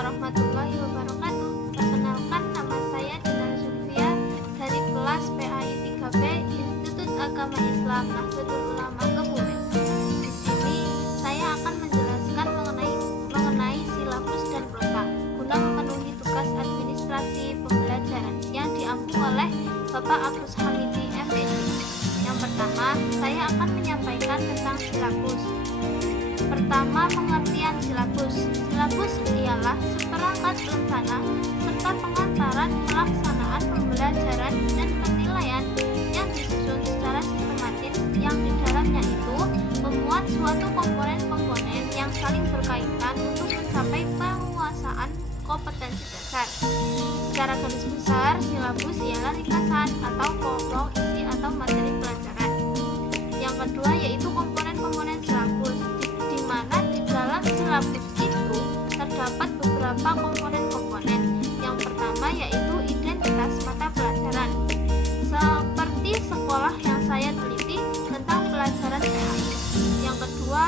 warahmatullahi wabarakatuh. Perkenalkan, nama saya Dina Zulfia dari kelas PAI 3B Institut Agama Islam Nahdlatul Ulama Kebumen. Di sini saya akan menjelaskan mengenai silabus dan prota guna memenuhi tugas administrasi pembelajaran yang diampu oleh Bapak Agus Hamidi MPD. Yang pertama, saya akan menyampaikan tentang silabus. Pertama, pengertian silabus. Silabus ialah seperangkat rencana serta pengantaran pelaksanaan pembelajaran dan penilaian yang disusun secara sistematis, yang di dalamnya itu memuat suatu komponen-komponen yang saling berkaitan untuk mencapai penguasaan kompetensi dasar. Secara garis besar, silabus ialah ringkasan atau pokok isi atau materi pelajaran. Yang kedua yaitu komponen-komponen silabus, di mana di dalam silabus itu terdapat beberapa komponen-komponen. Yang pertama yaitu identitas mata pelajaran, seperti sekolah yang saya teliti tentang pelajaran PAI. Yang kedua,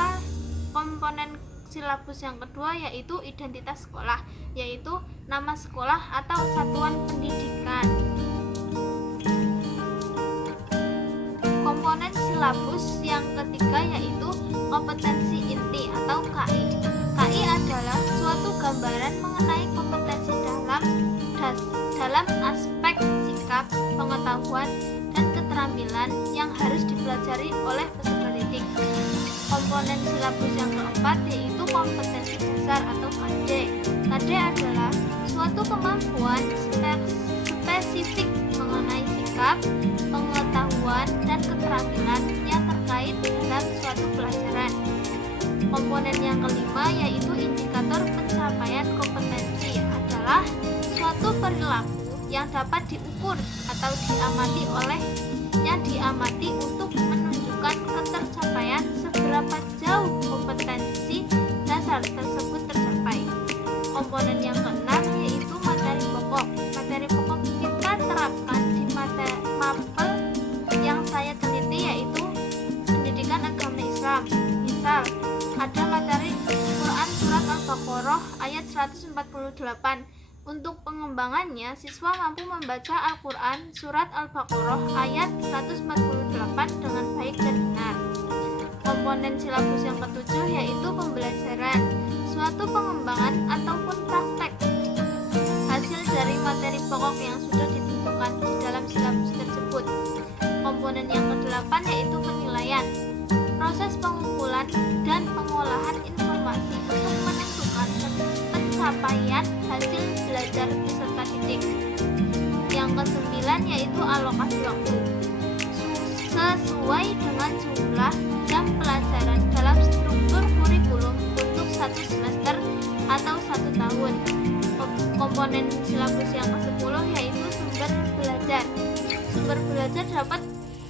komponen silabus yang kedua yaitu identitas sekolah, yaitu nama sekolah atau satuan pendidikan. Komponen silabus yang ketiga yaitu kompetensi inti atau KI. KI adalah suatu gambaran mengenai kompetensi dalam aspek sikap, pengetahuan, dan keterampilan yang harus dipelajari oleh peserta didik. Komponen silabus yang keempat yaitu kompetensi dasar atau KD. KD adalah suatu kemampuan spesifik mengenai sikap, pengetahuan, dan keterampilan yang terkait dalam suatu pelajaran. Komponen yang kelima yaitu indikator pencapaian kompetensi adalah suatu perilaku yang dapat diukur atau diamati untuk menunjukkan ketercapaian seberapa jauh kompetensi dasar tersebut tercapai. Komponen yang keenam yaitu materi pokok. Materi pokok kita terapkan di mapel yang saya teliti yaitu pendidikan agama Islam. Misal, ada materi Quran Surat Al-Baqarah ayat 148. Untuk pengembangannya, siswa mampu membaca Al-Quran Surat Al-Baqarah ayat 148 dengan baik dan benar. Komponen silabus yang ketujuh yaitu pembelajaran, suatu pengembangan ataupun praktek hasil dari materi pokok yang sudah ditentukan di dalam silabus tersebut. Komponen yang kedelapan yaitu penilaian, proses pengumpulan dan pengolahan informasi untuk menentukan pencapaian hasil belajar peserta didik. Yang kesembilan yaitu alokasi waktu, sesuai dengan jumlah jam pelajaran dalam struktur kurikulum untuk satu semester atau 1 tahun. Komponen silabus yang ke-10 yaitu sumber belajar. Sumber belajar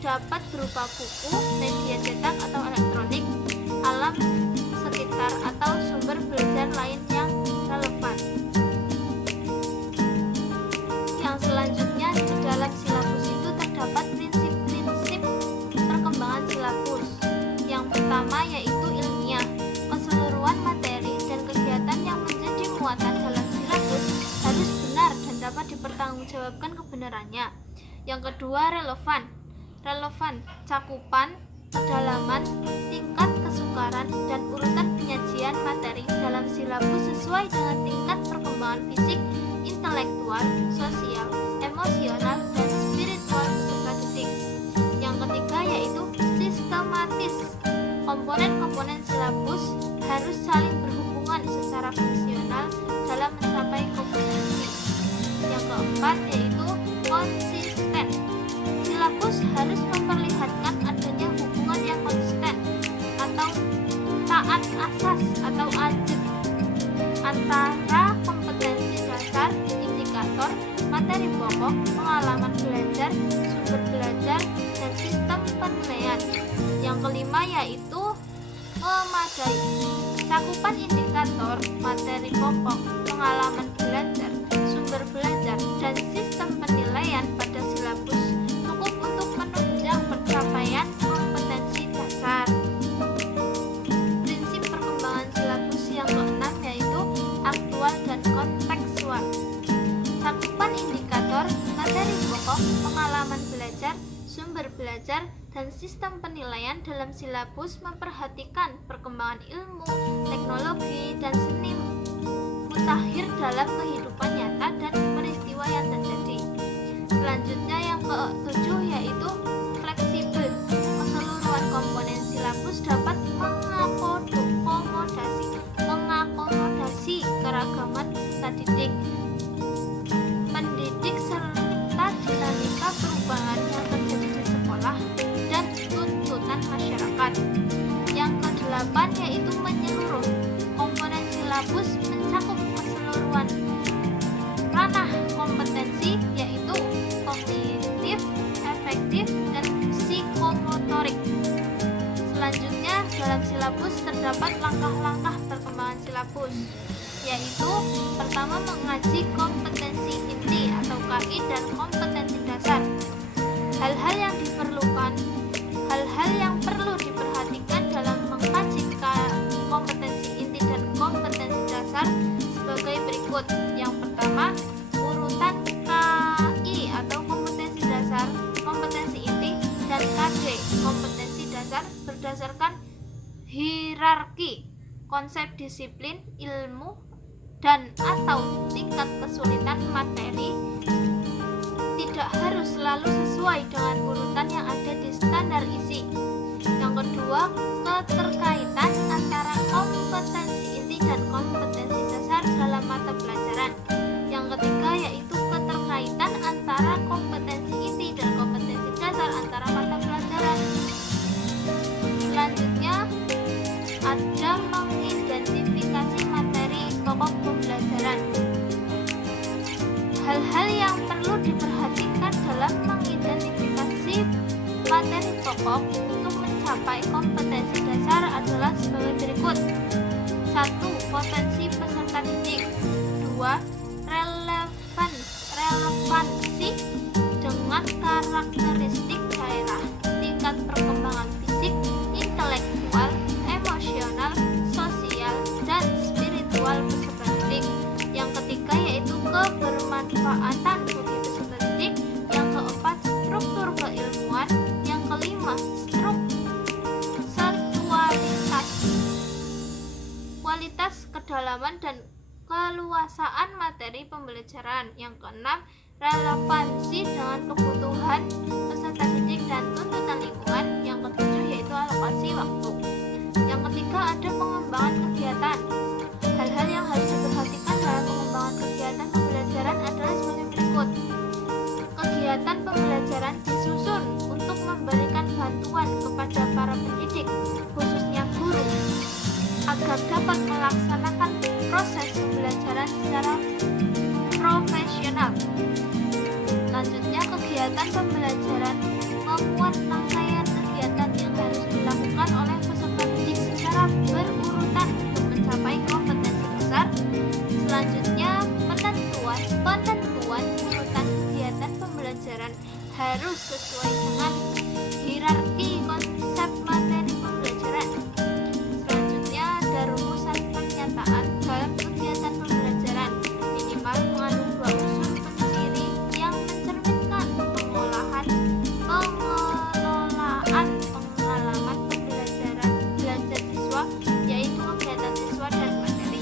dapat berupa buku, media cetak atau elektronik, alam sekitar atau sumber belajar lain yang relevan. Yang selanjutnya di dalam silabus itu terdapat prinsip-prinsip perkembangan silabus. Yang pertama yaitu ilmiah. Keseluruhan materi dan kegiatan yang menjadi muatan dalam silabus harus benar dan dapat dipertanggungjawabkan kebenarannya. Yang kedua, relevan, cakupan, kedalaman, tingkat kesukaran, dan urutan penyajian materi dalam silabus sesuai dengan tingkat perkembangan fisik, intelektual, sosial, emosional, dan spiritual peserta didik. Yang ketiga yaitu sistematis. Komponen-komponen silabus harus saling berhubungan secara fungsional dalam mencapai kompetensi. Yang keempat yaitu konsisten. Silabus harus memperlihatkan adanya hubungan yang konsisten atau taat asas atau ajib antara kompetensi dasar, indikator, materi pokok, pengalaman belajar, sumber belajar, dan sistem penilaian. Yang kelima yaitu memadai. Cakupan indikator, materi pokok, pengalaman belajar, sumber belajar, dan sistem penilaian pada silabus cukup untuk menunjang pencapaian kompetensi dasar. Prinsip perkembangan silabus yang keenam yaitu aktual dan sumber belajar, dan sistem penilaian dalam silabus memperhatikan perkembangan ilmu, teknologi, dan seni mutakhir dalam kehidupan nyata dan peristiwa yang terjadi. Selanjutnya yang ketujuh yaitu fleksibel. Keseluruhan komponen silabus dapat mengakomodasi keragaman peserta didik, mendidik serta dinamika perubahan yang terjadi di sekolah dan tuntutan masyarakat. Yang kedelapan yaitu menyeluruh. Komponen silabus mencakup keseluruhan ranah kompetensi yaitu kognitif, efektif, dan psikomotorik. Selanjutnya dalam silabus terdapat langkah-langkah perkembangan silabus, yaitu pertama mengaji kompetensi inti atau KI dan kompetensi dasar. Hal-hal yang perlu diperhatikan dalam mengkaji kompetensi inti dan kompetensi dasar sebagai berikut. Yang pertama, urutan KI atau kompetensi dasar, kompetensi inti, dan KD kompetensi dasar berdasarkan hierarki konsep disiplin ilmu dan atau tingkat kesulitan materi, tidak harus selalu sesuai dengan urutan yang ada di standar isi. Yang kedua, keterkaitan antara kompetensi inti dan kompetensi dasar dalam mata pelajaran. Yang ketiga yaitu keterkaitan antara kompetensi inti dan kompetensi dasar antara mata pelajaran. Selanjutnya ada mengidentifikasi materi pokok pembelajaran. Hal-hal yang perlu diperhatikan dalam mengidentifikasi materi pokok untuk mencapai kompetensi dasar adalah sebagai berikut. 1. Potensi peserta didik. 2. Relevansi dengan karakteristik daerah, tingkat perkembangan fisik, intelektual, emosional, sosial, dan spiritual peserta didik. Yang ketiga yaitu kebermanfaatan bagi peserta didik. Yang keempat, struktur keilmuan. Yang kelima, strukturalitas, kualitas, kedalaman, dan keluasaan materi pembelajaran. Yang keenam, relevansi dengan kebutuhan peserta didik dan tuntutan lingkungan. Yang ketujuh yaitu alokasi waktu. Yang ketiga ada pengembangan kegiatan. Hal-hal yang harus diperhatikan dalam pengembangan kegiatan pembelajaran adalah sebagai berikut. Kegiatan pembelajaran disusun untuk memberikan bantuan kepada para pendidik, khususnya guru, agar dapat melaksanakan proses pembelajaran secara profesional. Selanjutnya, kegiatan pembelajaran memuat rangkaian kegiatan yang harus dilakukan oleh peserta didik secara berurutan untuk mencapai kompetensi dasar. Selanjutnya, penentuan urutan kegiatan pembelajaran harus sesuai dengan hierarki konsep materi pembelajaran. Selanjutnya, ada rumusan pernyataan dalam kegiatan pembelajaran, minimal mengandung 2 unsur penciri yang mencerminkan pengelolaan pengalaman pembelajaran belajar siswa, yaitu kegiatan siswa dan materi.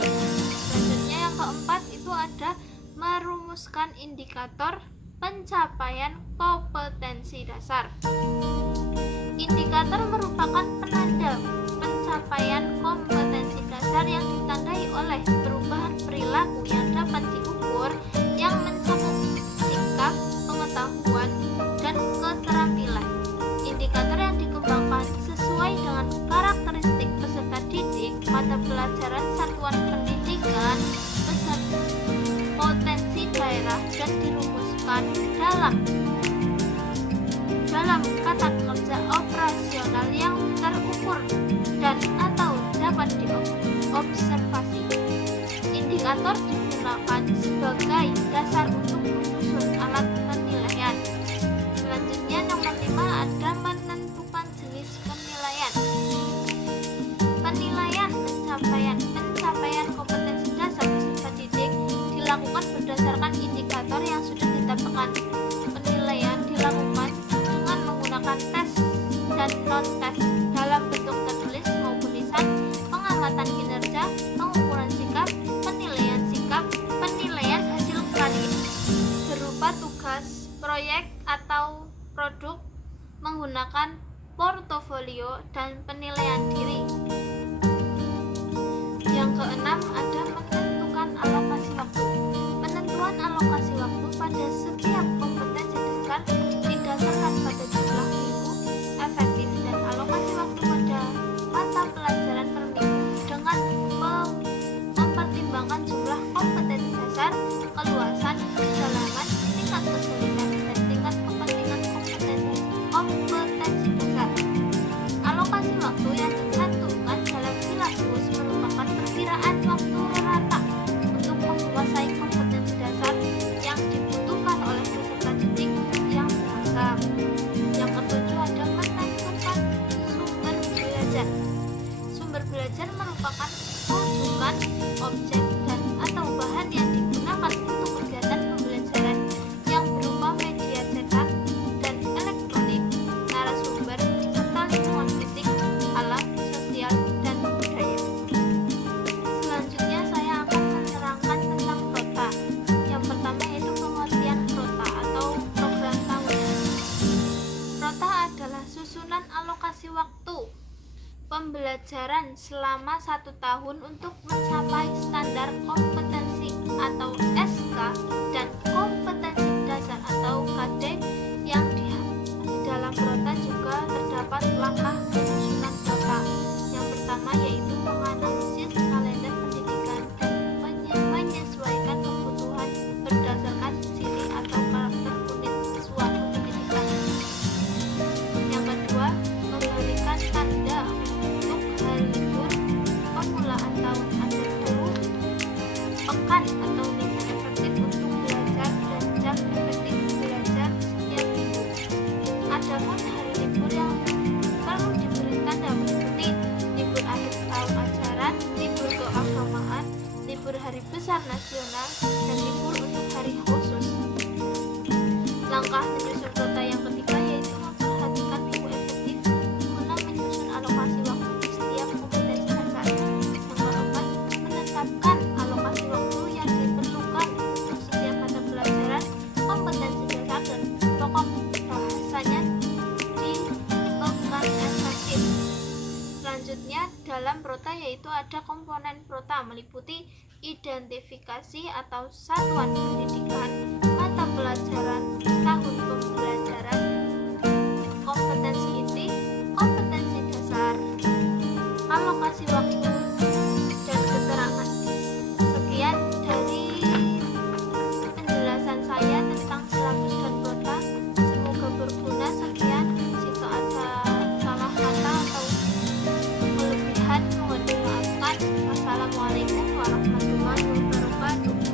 Selanjutnya yang keempat itu ada merumuskan indikator pencapaian kompetensi dasar. Indikator merupakan penanda pencapaian kompetensi dasar yang ditandai oleh perubahan perilaku yang dapat diukur, yang mencakup sikap, pengetahuan, dan keterampilan. Indikator yang dikembangkan sesuai dengan karakteristik peserta didik, mata pelajaran, satuan pendidikan, potensi daerah, dan dirumuskan dalam kata kerja operasional yang terukur dan atau dapat diobservasi. Indikator digunakan sebagai dasar untuk menyusun alat penilaian. Selanjutnya nomor 5 ada menentukan jenis penilaian. Penilaian pencapaian kompetensi dasar peserta didik dilakukan berdasarkan indikator yang sudah ditetapkan. Penilaian dilakukan dengan menggunakan non-tes dalam bentuk tertulis maupun lisan, pengamatan kinerja, pengukuran sikap, penilaian hasil karya berupa tugas, proyek atau produk menggunakan portofolio dan penilaian diri. Yang keenam ada menentukan alokasi waktu. Penentuan alokasi waktu pada setiap kompetensi dasar didasarkan pada jumlah minggu efektif dan alokasi waktu pada mata pelajaran per minggu dengan mempertimbangkan jumlah kompetensi dasar, keluasan, kedalaman, tingkat kesulitan, dan tingkat kepentingan kompetensi dasar. Alokasi waktu yang dicantumkan dalam silabus merupakan perkiraan waktu rata untuk menguasai kompetensi dasar yang dibutuhkan oleh peserta didik yang beragam. Yang ketujuh ada menentukan sumber belajar. Sumber belajar merupakan rujukan, objek, dan atau bahan yang digunakan untuk kegiatan pembelajaran yang berupa media cetak dan elektronik, narasumber, serta lingkungan fisik, alam, sosial, dan budaya. Selanjutnya saya akan menerangkan tentang PROTA. Yang pertama yaitu pengertian PROTA atau program tahunan. PROTA adalah susunan alokasi waktu pembelajaran selama 1 tahun untuk mencapai standar kompetensi atau SK dan kompetensi dasar atau KD yang di dalam PROTA juga terdapat langkah penyusunan PROTA. Yang pertama yaitu menganalisis kalender pendidikan dan menyesuaikan kebutuhan berdasarkan ciri atau karakter unit suatu pendidikan. Yang kedua, memberikan tanda untuk hari libur, permulaan tahun ajar baru, pekan atau minggu efektif untuk belajar dan jam efektif belajar setiap minggu. Adapun hari libur yang perlu diberikan dapat meliputi libur akhir tahun ajaran, libur keagamaan, libur hari besar nasional, dan libur untuk hari khusus. Langkah menyusun PROTA yang ketiga yaitu memperhatikan minggu efektif guna menyusun alokasi waktu di setiap kompetensi dasar. Yang keempat, menetapkan alokasi waktu yang diperlukan untuk setiap mata pelajaran kompetensi dasar dan pokok bahasanya di pekan efektif. Selanjutnya dalam PROTA yaitu ada komponen PROTA meliputi identifikasi atau satuan pendidikan, mata pelajaran, tahun pembelajaran,